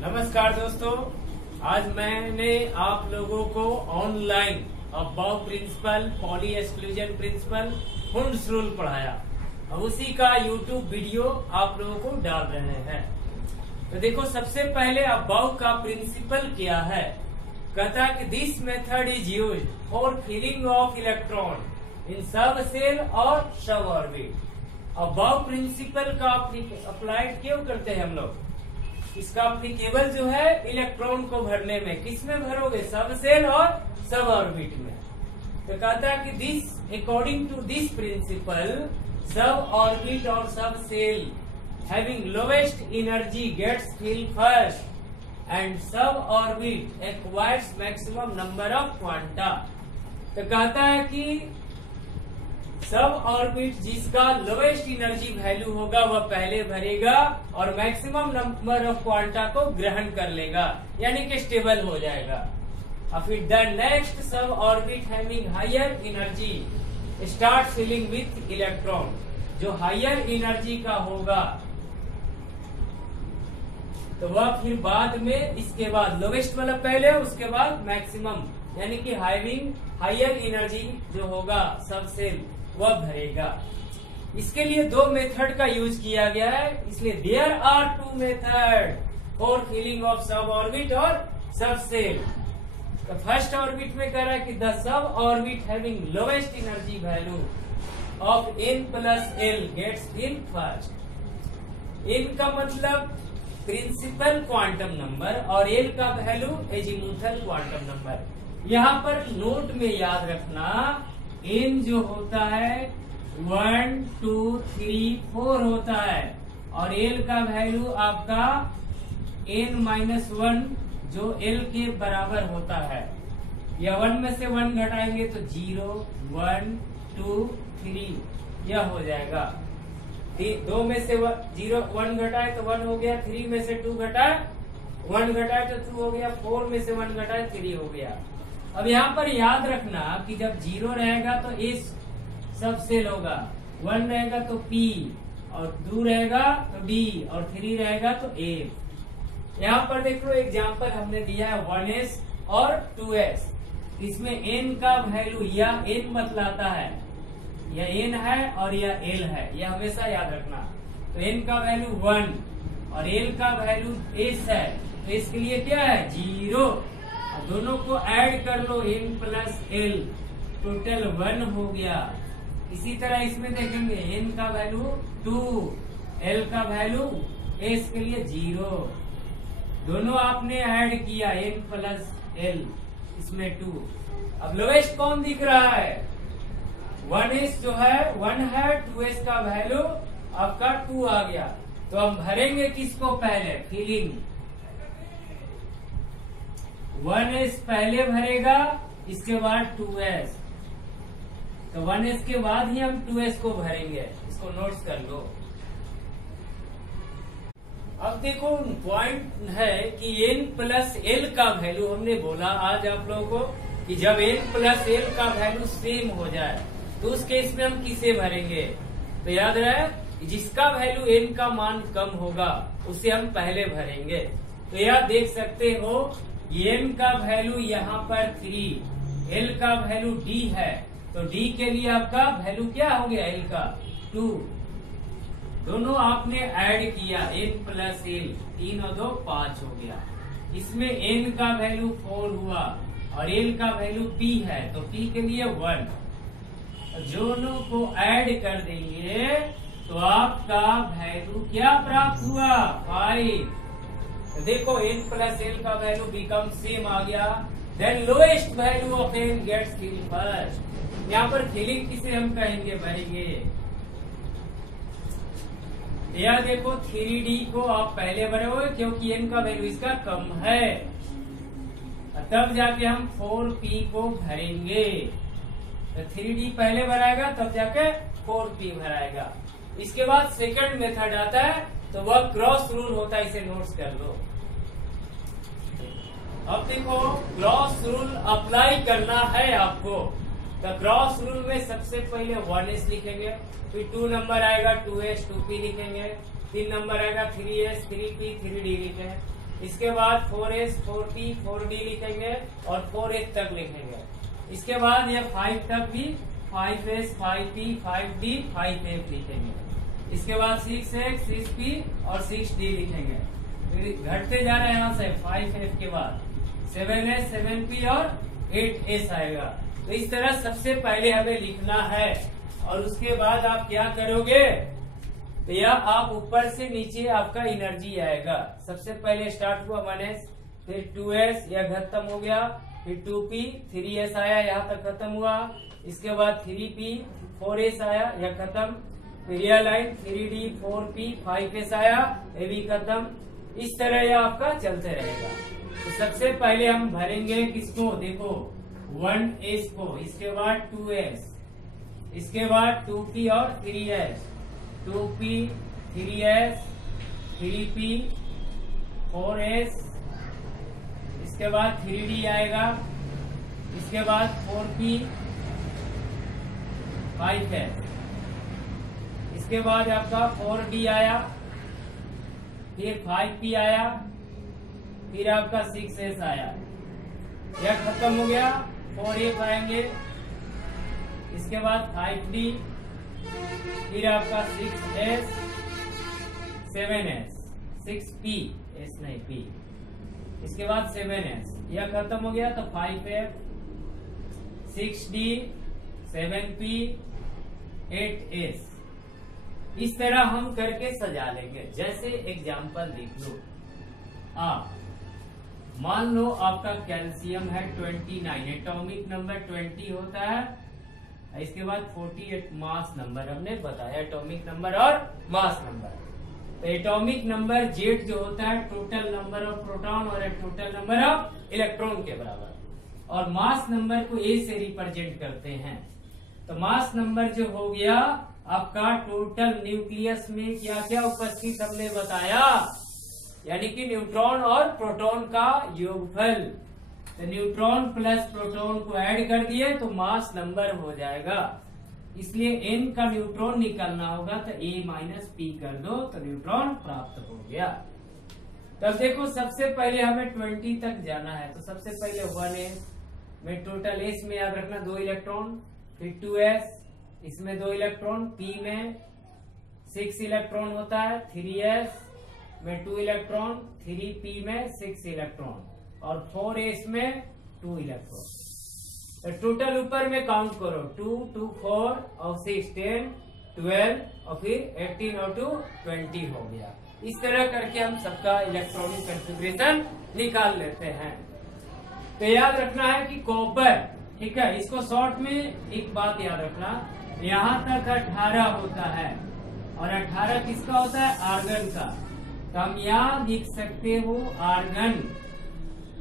नमस्कार दोस्तों, आज मैंने आप लोगों को online Aufbau principle, Pauli exclusion principle, Hund's rule पढ़ाया। अब उसी का यूट्यूब वीडियो आप लोगों को डाल रहे हैं। तो देखो, सबसे पहले अबाव का प्रिंसिपल क्या है। कहता है कि this method is used for filling of electron in sub shell और सब ऑर्बिट। अबाव प्रिंसिपल का अप्लाइड क्यों करते हैं हम लोग? इसका एप्लीकेबल जो है इलेक्ट्रॉन को भरने में। किस में भरोगे? सब सेल और सब ऑर्बिट में। तो कहता है कि this according to this principle sub orbit और sub cell having lowest energy gets filled first and sub orbit acquires maximum number of quanta. तो कहता है कि सब ऑर्बिट जिसका लोवेस्ट एनर्जी वैल्यू होगा वह पहले भरेगा और मैक्सिमम नंबर ऑफ क्वांटा को ग्रहण कर लेगा, यानी कि स्टेबल हो जाएगा। और फिर the next sub orbit having higher energy start filling with electron. जो हायर एनर्जी का होगा तो वह फिर बाद में, इसके बाद लोवेस्ट वाला पहले, उसके बाद मैक्सिमम, यानी कि हैविंग हायर एनर्जी जो होगा सब सेल वह भरेगा। इसके लिए दो मेथड का यूज किया गया है, इसलिए there are two method for filling of sub orbit और सब सेल। तो फर्स्ट ऑर्बिट में कह रहा है कि the sub orbit having lowest energy value of n plus l gets filled first. n का मतलब प्रिंसिपल क्वांटम नंबर और l का वैल्यू एजीमुथल क्वांटम नंबर। यहाँ पर नोट में याद रखना, n जो होता है 1, 2, 3, 4 होता है और l का वैल्यू आपका n-1 जो l के बराबर होता है। या 1 में से 1 घटाएंगे तो 0, 1, 2, 3 यह हो जाएगा। 2 में से 0, 1 घटाए तो 1 हो गया, 3 में से 2 घटाए 1 घटाए तो 2 हो गया, 4 में से 1 घटाए 3 हो गया। अब यहाँ पर याद रखना कि जब 0 रहेगा तो A सब सेल होगा, 1 रहेगा तो P और 2 रहेगा तो D और 3 रहेगा तो A। यहाँ पर देखो एग्जाम्पल हमने दिया है 1s और 2s। इसमें n का वैल्यू या n बतलाता है, या n है और या l है, यह हमेशा याद रखना। तो n का वैल्यू 1 और l का वैल्यू s है, तो इसके लिए क्या है 0। दोनों को ऐड कर लो, n प्लस l टोटल 1 हो गया। इसी तरह इसमें देखेंगे n का वैल्यू 2, l का वैल्यू s के लिए 0। दोनों आपने ऐड किया n प्लस l, इसमें 2। अब लोवेस्ट कौन दिख रहा है? 1s जो है 1 है, 2s का वैल्यू आपका 2 आ गया। तो हम भरेंगे किसको पहले? फिलिंग 1s पहले भरेगा, इसके बाद 2s। तो 1s के बाद ही हम 2s को भरेंगे, इसको नोट्स कर लो। अब देखो पॉइंट है कि n प्लस l का वैल्यू, हमने बोला आज आप लोगों को कि जब n प्लस l का वैल्यू सेम हो जाए तो उस केस में हम किसे भरेंगे? तो याद रहे जिसका वैल्यू n का मान कम होगा उसे हम पहले भरेंगे। तो यह देख सकते हो n का वैल्यू यहाँ पर 3, l का वैल्यू d है, तो d के लिए आपका वैल्यू क्या हो गया? l का 2। दोनों आपने ऐड किया n प्लस l, 3 और 2 5 हो गया। इसमें n का वैल्यू 4 हुआ और l का वैल्यू p है, तो p के लिए 1। दोनों को ऐड कर देंगे तो आपका वैल्यू क्या प्राप्त हुआ? 5। देखो n प्लस l का वैल्यू बिकम सेम आ गया। Then lowest value of n gets filled first. यहाँ पर फिलिंग किसे हम कहेंगे? भरेंगे। यह देखो 3D को आप पहले भरोगे क्योंकि n का वैल्यू इसका कम है, तब जाके हम 4p को भरेंगे। तो 3D पहले भराएगा तब जाके 4p भराएगा। इसके बाद सेकंड मेथड आता है, तो वह क्रॉस रूल होता है, इसे नोट्स कर लो। अब देखो क्रॉस रूल अप्लाई करना है आपको। तो क्रॉस रूल में सबसे पहले 1s लिखेंगे, फिर 2 नंबर आएगा 2s 2p लिखेंगे, 3 नंबर आएगा 3s 3p 3d लिखेंगे, इसके बाद 4s 4p 4d लिखेंगे और 4h तक लिखेंगे। इसके बाद ये 5 तक भी 5s 5p 5d 5f लिखेंगे। इसके बाद 6x 6p और 6d लिखेंगे। फिर घटते जा रहे हैं यहाँ से 5f के बाद 7s 7p और 8s आएगा। तो इस तरह सबसे पहले हमें लिखना है और उसके बाद आप क्या करोगे, तो यह आप ऊपर से नीचे आपका एनर्जी आएगा। सबसे पहले स्टार्ट हुआ 1s, फिर 2s, यह खत्म हो गया, फिर 2p 3s आया, यहाँ तक खत्म हुआ। इसके बाद 3p 4s आया, यह खत्म। फिर यह लाइन 3d 4p 5s आया, ये भी खत्म। इस तरह यह आपका चलते रहेगा। तो सबसे पहले हम भरेंगे किसको, देखो 1s को, इसके बाद 2s, इसके बाद 2p और 3s, 2p 3s 3p 4s, इसके बाद 3d आएगा, इसके बाद 4p 5s, इसके बाद आपका 4d आया, फिर 5p आया, फिर आपका 6s आया, यह खत्म हो गया। 4f आएंगे, इसके बाद 5d, फिर आपका 6s 7s 6p s नहीं p, इसके बाद 7s, यह खत्म हो गया। तो 5f 6d 7p 8s, इस तरह हम करके सजा लेंगे। जैसे एग्जाम्पल देख लो, मान लो आपका कैल्शियम है 29, एटॉमिक नंबर 20 होता है, इसके बाद 48 मास नंबर हमने बताया, एटॉमिक नंबर और मास नंबर। तो एटॉमिक नंबर जेड जो होता है टोटल नंबर ऑफ प्रोटॉन और टोटल नंबर ऑफ इलेक्ट्रॉन के बराबर, और मास नंबर को ए से रिप्रेजेंट करते हैं। तो मास नंबर जो हो गया आपका टोटल न्यूक्लियस में क्या क्या उपस्थित हमने बताया, यानी कि न्यूट्रॉन और प्रोटॉन का योगफल। तो न्यूट्रॉन प्लस प्रोटॉन को ऐड कर दिए तो मास नंबर हो जाएगा। इसलिए n का न्यूट्रॉन निकालना होगा तो a माइनस p कर दो तो न्यूट्रॉन प्राप्त हो गया। तब देखो सबसे पहले हमें 20 तक जाना है, तो सबसे पहले 1s में टोटल s में याद रखना 2 इलेक्ट्रॉन, फिर 2s इसमें 2 इलेक्ट्रॉन, p में 6 इलेक्ट्रॉन होता है, 3s में 2 इलेक्ट्रॉन, 3p में 6 इलेक्ट्रॉन और 4s में 2 इलेक्ट्रॉन। तो टोटल ऊपर में काउंट करो 2 2 4 और 6 10 12 और फिर 18 और 2 20 हो गया। इस तरह करके हम सबका इलेक्ट्रॉनिक कॉन्फ़िगरेशन निकाल लेते हैं। तो याद रखना है कि कॉपर, ठीक है, इसको शॉर्ट में एक बात याद रखना, यहाँ तक 18 होता है और 18 किसका होता है, आर्गन का। तो हम यहाँ लिख सकते हो आर्गन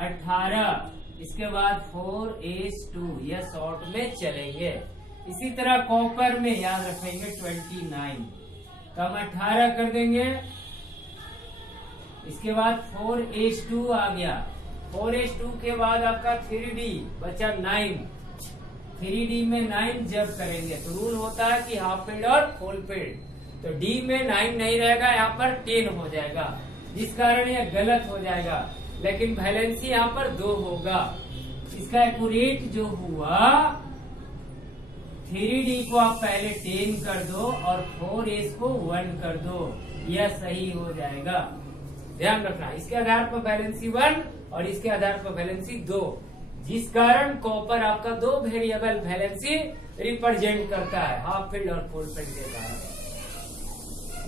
18, इसके बाद 4s2, यह शॉर्ट में चलेंगे। इसी तरह कॉपर में याद रखेंगे 29, तो हम 18 कर देंगे, इसके बाद 4s2 आ गया, 4s2 के बाद आपका 3d बचा 9, 3d में 9 जब करेंगे तो रूल होता है कि हाफ फील्ड और फुल फील्ड, तो d में 9 नहीं रहेगा, यहाँ पर 10 हो जाएगा, जिस कारण यह गलत हो जाएगा, लेकिन वैलेंसी यहाँ पर 2 होगा। इसका एक्यूरेट जो हुआ 3d को आप पहले 10 कर दो और 4s को 1 कर दो, यह सही हो जाएगा। ध्यान रखना, इसके आधार पर वैलेंसी 1 और इसके आधार पर वैलेंसी 2, जिस कारण कॉपर आपका 2 वेरिएबल वैलेंसी रिप्रेजेंट करता है, हाफ फील्ड और फुल फील्ड के कारण।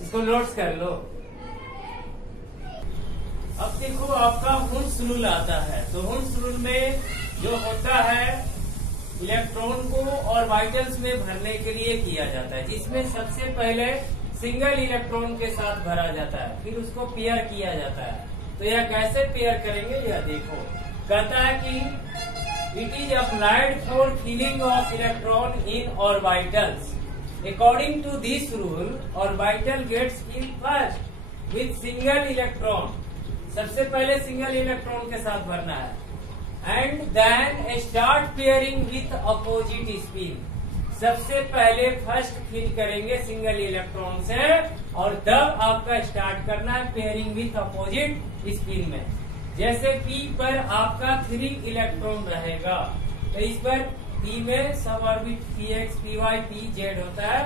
इसको नोट्स कर लो। अब देखो आपका हुंस रूल आता है, तो हुंस रूल में जो होता है इलेक्ट्रॉन को ऑर्बिटल्स में भरने के लिए किया जाता है, जिसमें सबसे पहले सिंगल इलेक्ट्रॉन के साथ भरा जाता है, फिर उसको पेयर किया जाता है। तो यह कैसे पेयर करेंगे यह देखो, कहता है कि it is applied for filling of electron in orbitals. According to this rule, orbital gets filled first with single electron. सबसे पहले सिंगल इलेक्ट्रॉन के साथ भरना है, and then start pairing with opposite spin. सबसे पहले फर्स्ट फिल करेंगे single electron से, और तब आपका स्टार्ट करना है पेयरिंग विथ अपोजिट स्पिन में। जैसे P पर आपका 3 इलेक्ट्रॉन रहेगा, तो इस पर P में सब ऑर्बिट Px, Py, Pz होता है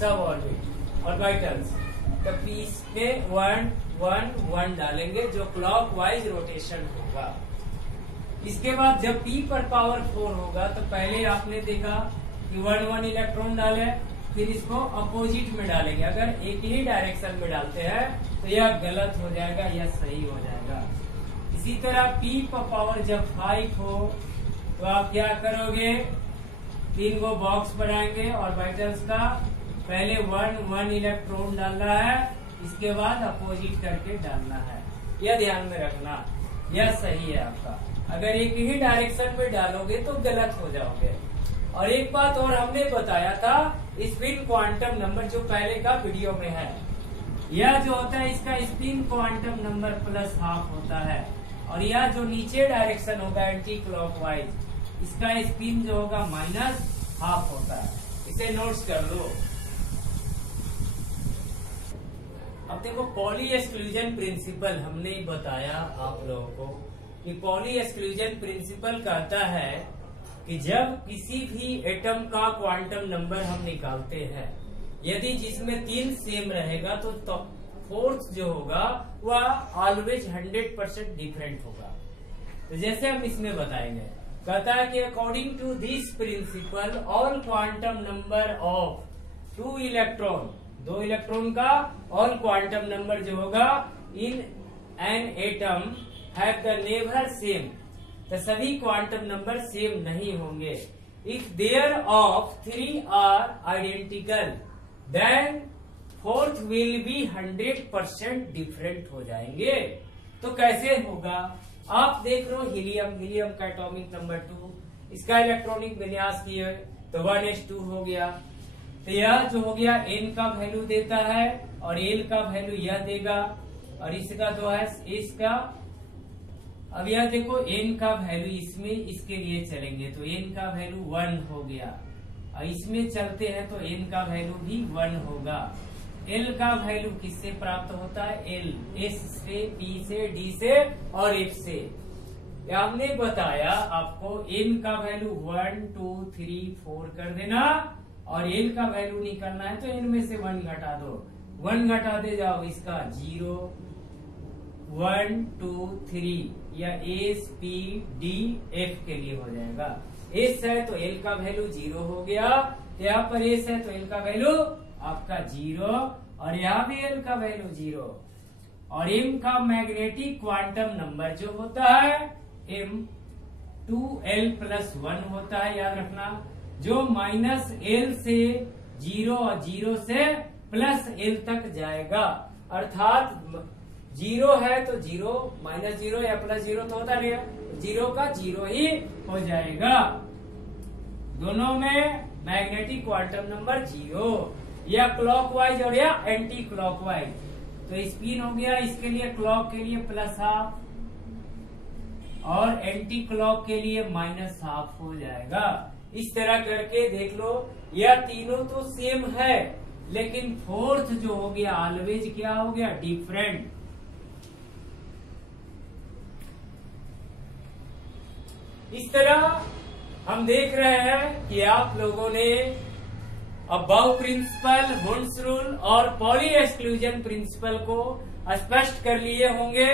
सब ऑर्बिट ऑर्बिटल्स। तो P में 1 1 1 डालेंगे जो क्लॉकवाइज रोटेशन होगा। इसके बाद जब P पर पावर 4 होगा तो पहले आपने देखा कि 1 1 इलेक्ट्रॉन डाले, फिर इसको अपोजिट में डालेंगे। अगर एक ही डायरेक्शन में डालते हैं तो यह गलत हो जाएगा, यह सही हो जाएगा। इसी तरह P पर पावर जब 5 हो तो आप क्या करोगे, 3 गो बॉक्स बनाएंगे ऑर्बिटल्स का। पहले 1 1 इलेक्ट्रॉन डालना है, इसके बाद अपोजिट करके डालना है। यह ध्यान में रखना, यह सही है आपका। अगर एक ही डायरेक्शन में डालोगे तो गलत हो जाओगे। और एक बात और हमने बताया था, स्पिन क्वांटम नंबर जो पहले का वीडियो में है, यह जो होता है इसका स्पिन क्वांटम नंबर +½ होता है, और यह जो नीचे डायरेक्शन होगा एंटी क्लॉकवाइज, इसका स्पिन जो होगा -½ होता है। इसे नोट्स कर लो। अब देखो पॉली एक्सक्लूजन प्रिंसिपल हमने बताया आप लोगों को कि पॉली एक्सक्लूजन प्रिंसिपल कहता है कि जब किसी भी एटम का क्वांटम नंबर हम निकालते हैं, यदि जिसमें 3 सेम रहेगा तो फोर्थ जो होगा वह ऑलवेज 100% डिफरेंट होगा। तो जैसे हम इसमें बताएंगे, कहता है कि according to this principle all quantum number of 2 electron, 2 electron का ऑल क्वांटम नंबर जो होगा in an atom have the never same, तो सभी क्वांटम नंबर सेम नहीं होंगे। If there of 3 are identical then fourth will be 100% different हो जाएंगे। तो कैसे होगा, आप देख लो हीलियम, हीलियम का एटॉमिक नंबर 2, इसका इलेक्ट्रॉनिक विन्यास किए तो 1s2 हो गया। तो यह जो हो गया n का वैल्यू देता है और l का वैल्यू यह देगा, और इसका जो है इसका, अब यह देखो n का वैल्यू इसमें इसके लिए चलेंगे तो n का वैल्यू 1 हो गया, और इसमें चलते हैं तो n का वैल्यू भी 1 होगा। l का वैल्यू किससे प्राप्त होता है, l s से, p से, d से और f से। हमने बताया आपको n का वैल्यू 1 2 3 4 कर देना, और l का वैल्यू निकालना है तो n में से 1 घटा दो, 1 घटा दे जाओ, इसका 0 1 2 3 या S P D F के लिए हो जाएगा। S है तो L का वैल्यू 0 हो गया, यहाँ पर S है तो L का वैल्यू आपका 0, और यहाँ भी L का वैल्यू 0। और M का मैग्नेटिक क्वांटम नंबर जो होता है M 2l+1 होता है, याद रखना, जो -l से 0 और 0 से +l तक जाएगा। अर्थात 0 है तो 0 -0 या +0 तो होता नहीं है, 0 का 0 ही हो जाएगा। दोनों में मैग्नेटिक क्वांटम नंबर 0, या क्लॉकवाइज और या एंटी क्लॉकवाइज। तो स्पिन हो गया इसके लिए, क्लॉक के लिए +½ और एंटी क्लॉक के लिए -½ हो जाएगा। इस तरह करके देख लो, यह तीनों तो सेम है, लेकिन फोर्थ जो हो गया ऑलवेज क्या हो गया, डिफरेंट। इस तरह हम देख रहे हैं कि आप लोगों ने अबाउ प्रिंसिपल, वुंड्स रूल और पॉली एक्सक्लूजन प्रिंसिपल को स्पष्ट कर लिए होंगे,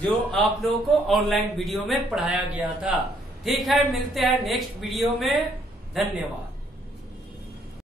जो आप लोगों को ऑनलाइन वीडियो में पढ़ाया गया था। ठीक है, मिलते हैं नेक्स्ट वीडियो में। धन्यवाद।